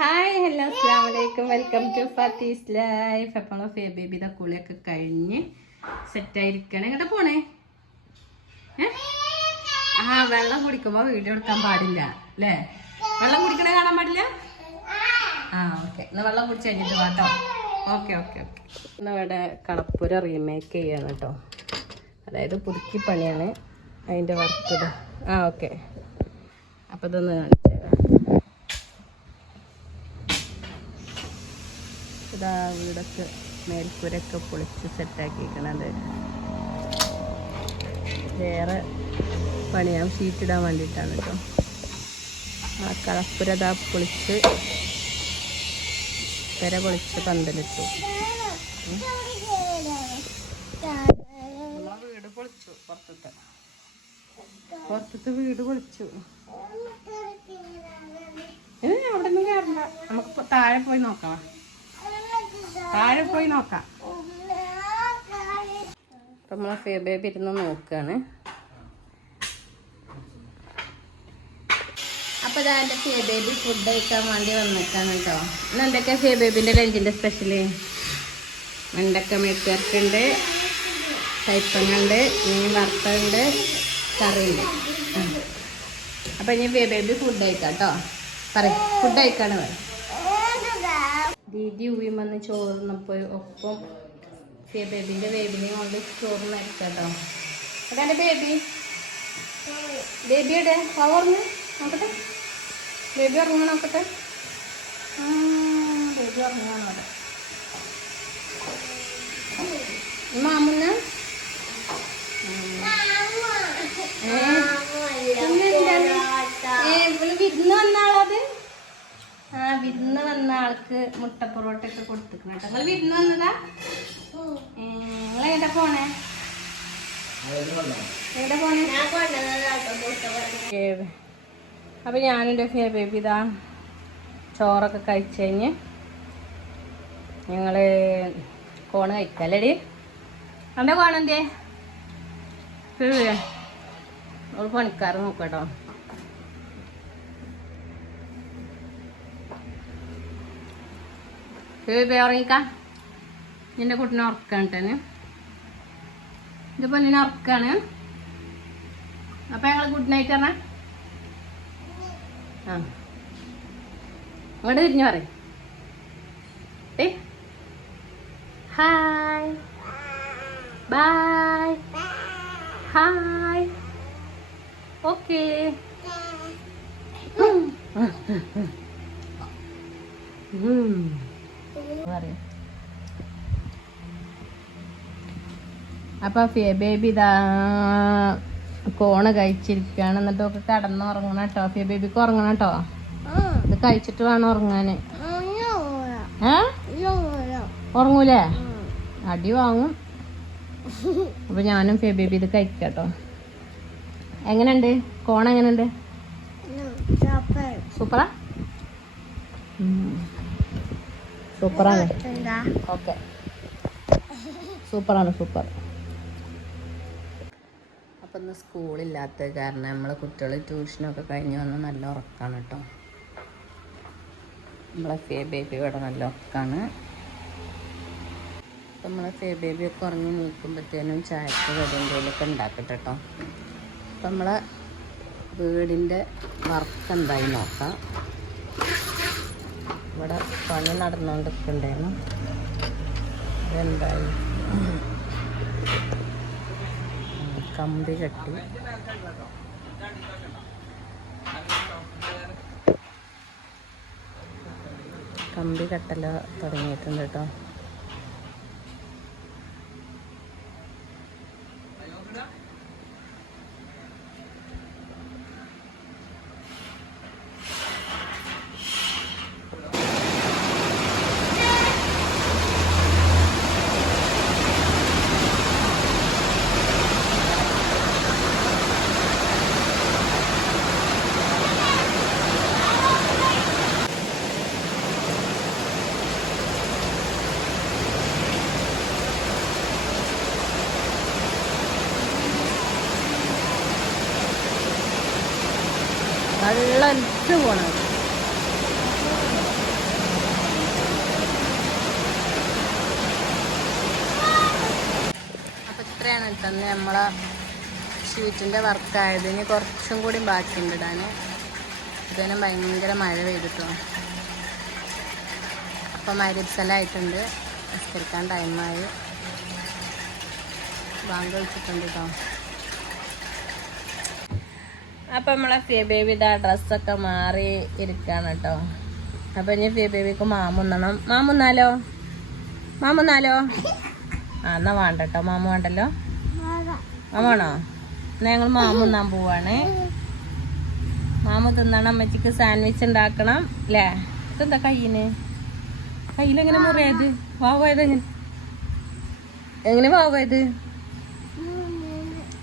Hi hello അസ്സാം വലൈക്കും welcome to Fathi's life അപ്പോൾ ഫേ ബേബി ബേബിയുടെ കുളിയൊക്കെ കഴിഞ്ഞ് സെറ്റായിരിക്കണം ഇങ്ങോട്ട് പോണേ? ആ വെള്ളം കുടിക്കുമ്പോൾ വീഡിയോ എടുക്കാൻ പാടില്ല അല്ലേ? വെള്ളം കുടിക്കണേ കാണാൻ പാടില്ല? ആ ഓക്കെ എന്നാൽ വെള്ളം കുടിച്ച് കഴിഞ്ഞിട്ട് വാട്ടോ ഓക്കെ ഓക്കെ ഓക്കെ ഇന്ന് ഇവിടെ കളപ്പുര റീമേക്ക് ചെയ്യാണ് കേട്ടോ അതായത് പുതുക്കി പണിയാണ്. അതിന്റെ വർക്ക് ആ ഓക്കെ അപ്പോൾ ഇതൊന്ന് കാണിച്ചു ഇതാ വീടൊക്കെ മേൽക്കൂരൊക്കെ പൊളിച്ച് സെറ്റാക്കിയിരിക്കണത്. വേറെ പണിയാൻ ഷീറ്റിടാൻ വേണ്ടിയിട്ടാണ് കേട്ടോ ആ കളപ്പുരത പൊളിച്ച് പെര പൊളിച്ച് പന്തലിട്ടു വീട് പൊളിച്ചു പുറത്തത്തെ. പുറത്തത്തെ വീട് പൊളിച്ചു. അവിടെ നിന്ന് കയറണ്ട നമുക്ക് താഴെ പോയി നോക്കാം. താഴെ പോയി നോക്കാം. അപ്പൊ നമ്മളെ ഫേ ബേബി ഇരുന്ന് നോക്കാണ്. അപ്പൊ ഇതാ എന്റെ ഫേ ബേബി ഫുഡ് കഴിക്കാൻ വേണ്ടി വന്നിട്ടാണ് കേട്ടോ ഇന്ന് എന്തൊക്കെ ഫേ ബേബിന്റെ ലഞ്ചിന്റെ സ്പെഷ്യൽ വെണ്ടക്ക മെഴുക്കുണ്ട് കയ്പങ്ങുണ്ട് മീൻ വറുത്തുണ്ട് കറിയുണ്ട്. അപ്പൊ ഇനി ഫേ ബേബി ഫുഡ് കഴിക്കാം കേട്ടോ പറ ഫുഡ് കഴിക്കാണ് പറ ദീദി ഉവിയും വന്ന് ചോറിനപ്പോൾ ഒപ്പം ഫേ ബേബിന്റെ ബേബിനെയും കൊണ്ട് ചോറ് കേട്ടോ അതാണ് ബേബി? ബേബിയുടെ ഉറങ്ങ് നോക്കട്ടെ. ബേബി ഉറങ്ങ നോക്കട്ടെ. ബേബി ഉറങ്ങാണ് ആ വിരുന്ന് വന്ന ആൾക്ക് മുട്ട പൊറോട്ട ഒക്കെ കൊടുത്തിരിക്കണം കേട്ടോ. നിങ്ങൾ വിരുന്ന് വന്നതാ? നിങ്ങൾ എവിടെ പോണേ? എവിടെ പോണേ? അപ്പൊ ഞാനും എന്റെ ഫേ ബേബി ഇതാ. ചോറൊക്കെ കഴിച്ചു കഴിഞ്ഞ് ഞങ്ങൾ കോണ് കഴിക്കല്ലേടി അവന്റെ കോണെന്തേ ഒരു പണിക്കാർ നോക്കട്ടോ ബേബി ഉറങ്ങിക്ക നിന്റെ കുട്ടിനെ ഉറക്കാണ് ഇതിപ്പോ പൊന്നിനെ ഉറക്കാണ്. അപ്പൊ ഞങ്ങൾ ഗുഡ് നൈറ്റ് പറഞ്ഞ? ആ. അങ്ങോട്ട് തിരിഞ്ഞു പറയും. ഹായ് ബൈ ഹായ് ഓക്കേ പറയും. അപ്പൊ ഫിയ ബേബി ഇതാ കോണ് കഴിച്ചിരിക്കുകയാണ്. എന്നിട്ട് ഒക്കെ കടന്നുറങ്ങണം കേട്ടോ. ഫിയ ബേബിക്ക് ഉറങ്ങണം കേട്ടോ. ഇത് കഴിച്ചിട്ട് വേണം ഉറങ്ങാന്. ഏ? ഉറങ്ങൂലേ? അടി വാങ്ങും. അപ്പൊ ഞാനും ഫിയ ബേബി ഇത് കഴിക്കട്ടോ കേട്ടോ. എങ്ങനെയുണ്ട്? കോൺ എങ്ങനെയുണ്ട്? സൂപ്പറാ? സൂപ്പറാണ്. ഓക്കെ. സൂപ്പറാണ് സൂപ്പർ. അപ്പം ഇന്ന് സ്കൂളില്ലാത്തത് കാരണം നമ്മളെ കുട്ടികൾ ട്യൂഷനൊക്കെ കഴിഞ്ഞ് വന്ന് നല്ല ഉറക്കാണ് കേട്ടോ. നമ്മളെ ഫേ ബേബി ഇവിടെ നല്ല ഉറക്കാണ്. അപ്പം നമ്മളെ ഫേ ബേബി ഒക്കെ ഉറങ്ങി നീക്കുമ്പോഴത്തേനും ചായക്ക് കടി എന്തെങ്കിലുമൊക്കെ ഉണ്ടാക്കട്ടെ കേട്ടോ. അപ്പം നമ്മളെ വീടിന്റെ വർക്ക് എന്തായി നോക്കാം. ഇവിടെ പണി നടന്നുകൊണ്ടിരിക്കണ്ടായിരുന്നു അതെന്തായി ഉം, കമ്പി കെട്ടി. കമ്പി കെട്ടല തുടങ്ങിയിട്ടുണ്ട് കേട്ടോ. പുറത്ത് പോകണം അപ്പം ഇത്രയാണ് തന്നെ നമ്മളെ ഷീറ്റിന്റെ വർക്കായത് ഇനി കുറച്ചും കൂടി ബാക്കിയുണ്ട് ഇടാൻ ഇതിനും ഭയങ്കര മഴ പെയ്തിട്ടോ. അപ്പം മരിച്ചലായിട്ടുണ്ട്. നിസ്കരിക്കാൻ ടൈമായി ബാങ്ക് വെച്ചിട്ടുണ്ട് കേട്ടോ. അപ്പം നമ്മളെ ഫിയ ബേബിയുടെ ഡ്രസ്സൊക്കെ മാറി ഇരിക്കാണ് കേട്ടോ അപ്പം ഇനി ഫിയ ബേബിക്ക് മാമുന്നണം മാമുന്നാലോ മാമുന്നാലോ ആ എന്നാ വേണ്ട കേട്ടോ മാമു വേണ്ടല്ലോ? മാമാണോ എന്നാ ഞങ്ങൾ മാമുന്നാൻ പോവാണ്. മാമു തിന്നണം. അമ്മച്ചിക്ക് സാൻഡ്വിച്ച് ഉണ്ടാക്കണം അല്ലേ ഇതെന്താ കയ്യിന്? കയ്യിലെങ്ങനെ മുറിയത്? വാവായത് എങ്ങനെ എങ്ങനെ വാവായത്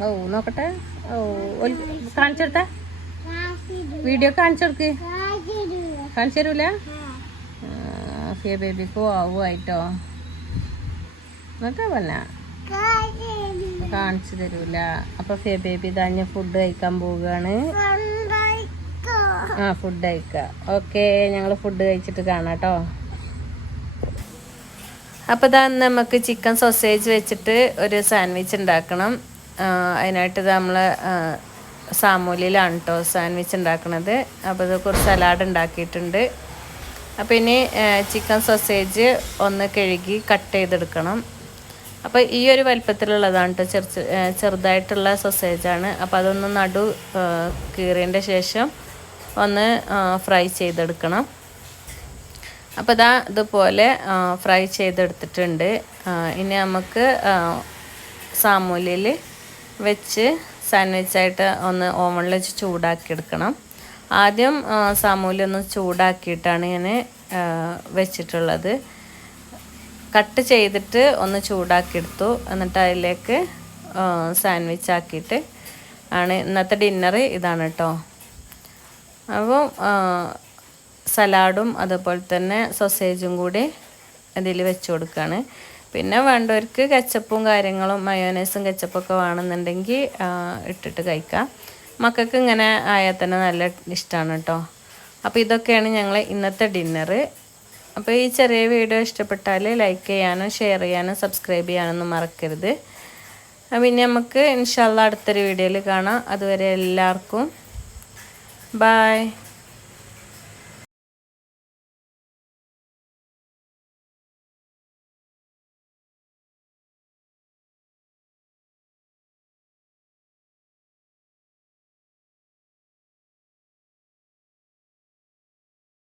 ഓ നോക്കട്ടെ. ഓ കാണിച്ചെടുത്ത? വീഡിയോ കാണിച്ചെടുക്ക്. കാണിച്ചു തരൂല ആ, ഫിയ ബേബിക്ക് ആവുമായിട്ടോ എന്നിട്ടാ പറഞ്ഞ? കാണിച്ചു തരൂല. അപ്പൊ ഫിയ ബേബി തന്നെ ഫുഡ് കഴിക്കാൻ പോവുകയാണ്. ആ ഫുഡ് കഴിക്ക. ഓക്കെ ഞങ്ങൾ ഫുഡ് കഴിച്ചിട്ട് കാണാട്ടോ കേട്ടോ. അപ്പോൾ ഇതാ നമുക്ക് ചിക്കൻ സോസേജ് വെച്ചിട്ട് ഒരു സാൻഡ്വിച്ച് ഉണ്ടാക്കണം. അതിനായിട്ട് നമ്മൾ സാമൂലിയിലാണ് കേട്ടോ സാൻഡ്വിച്ച് ഉണ്ടാക്കുന്നത് അപ്പോൾ ഇത് കുറച്ച് സലാഡ് ഉണ്ടാക്കിയിട്ടുണ്ട്. അപ്പോൾ ഇനി ചിക്കൻ സോസേജ് ഒന്ന് കഴുകി കട്ട് ചെയ്തെടുക്കണം. അപ്പോൾ ഈ ഒരു വലിപ്പത്തിലുള്ളതാണ് കേട്ടോ ചെറു ചെറുതായിട്ടുള്ള സൊസേജാണ്. അപ്പോൾ അതൊന്ന് നടു കീറിയതിന്റെ ശേഷം ഒന്ന് ഫ്രൈ ചെയ്തെടുക്കണം. അപ്പോൾ ഇതാ ഇതുപോലെ ഫ്രൈ ചെയ്തെടുത്തിട്ടുണ്ട്. ഇനി നമുക്ക് സാമൂലിയിൽ വെച്ച് സാൻഡ്വിച്ചായിട്ട് ഒന്ന് ഓവണിൽ വെച്ച് ചൂടാക്കി എടുക്കണം ആദ്യം സാമൂലി ഒന്ന് ചൂടാക്കിയിട്ടാണ് ഞാൻ വെച്ചിട്ടുള്ളത്. കട്ട് ചെയ്തിട്ട് ഒന്ന് ചൂടാക്കിയെടുത്തു. എന്നിട്ട് അതിലേക്ക് സാൻഡ്വിച്ച് ആക്കിയിട്ട് ആണ് ഇന്നത്തെ ഡിന്നർ ഇതാണ് കേട്ടോ അപ്പോൾ സലാഡും അതുപോലെ തന്നെ സൊസേജും കൂടി ഇതിൽ വെച്ച് കൊടുക്കുകയാണ് പിന്നെ വേണ്ടവർക്ക് കച്ചപ്പും കാര്യങ്ങളും മയോനൈസും കച്ചപ്പൊക്കെ വേണമെന്നുണ്ടെങ്കിൽ ഇട്ടിട്ട് കഴിക്കാം. മക്കൾക്ക് ഇങ്ങനെ ആയാൽ തന്നെ നല്ല ഇഷ്ടമാണ് കേട്ടോ അപ്പോൾ ഇതൊക്കെയാണ് ഞങ്ങൾ ഇന്നത്തെ ഡിന്നറ് അപ്പോൾ ഈ ചെറിയ വീഡിയോ ഇഷ്ടപ്പെട്ടാൽ ലൈക്ക് ചെയ്യാനും ഷെയർ ചെയ്യാനും സബ്സ്ക്രൈബ് ചെയ്യാനൊന്നും മറക്കരുത്. പിന്നെ നമുക്ക് ഇൻഷാല്ല അടുത്തൊരു വീഡിയോയിൽ കാണാം. അതുവരെ എല്ലാവർക്കും ബായ്